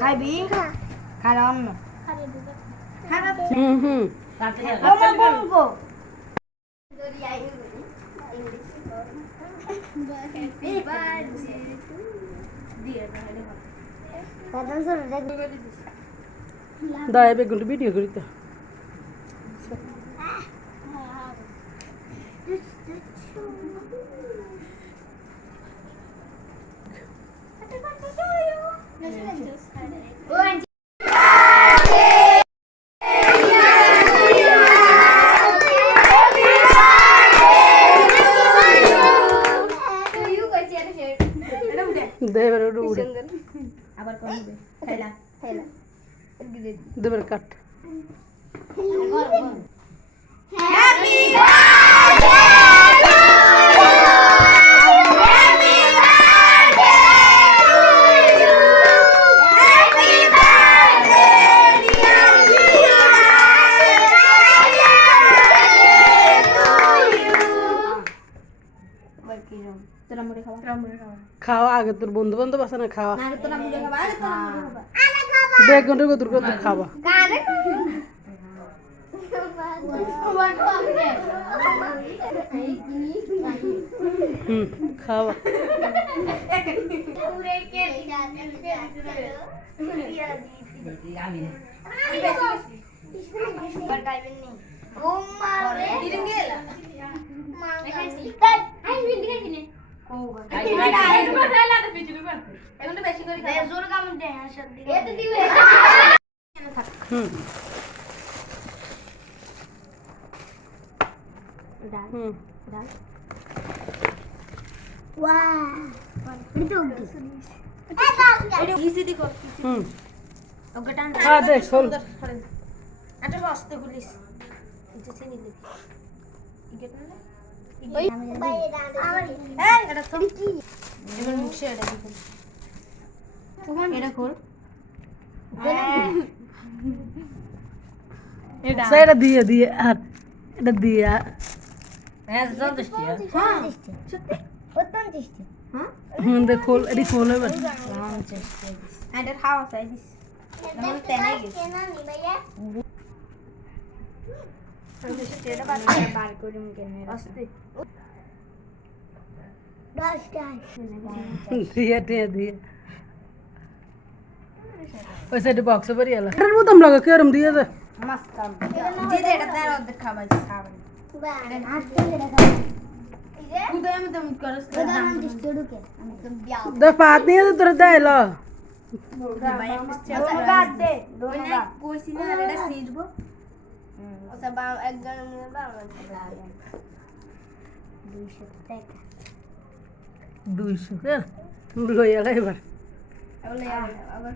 খাইবি খারা অন্য দাঁড়ায় বেগুনটা ভিডিও করি তো দেবের উড়ে আবার কোন হবে খাইলা খাইলা দেবের কাট হ্যাপি খাওয়া আগে তোর বন্ধু বান্ধব আছে না খাওয়া আগে তোরা মুড়ে খাবা আগে তোরা মুড়ে খাবা বেগুনের কত কত খাওয়া খাওয়া দেখ শোন এটা দিয়ে দিয়ে আর এটা দিয়ে দেখ খোল এটি খোল এবার এটা খাওয়া চাই দিস যেমন তেনে গেছে বার করে আসতে দিয়ে দিয়ে দিয়ে ওই সাইডে বক্স ভরি এলা এটার মতো লাগা কেরম দিয়ে দে মাস্কাম যে যে এটা তার অর্ধেক খাবাই খাবাই উদয় আমি তুমি করস দে পাত নিয়ে দে তোর দেল ভাই একটা কাট দে দোনো কাট কইছি না এটা সিজবো ওটা বা একজনের মুখে বা 200 টাকা 200 লই এলা এবার আবার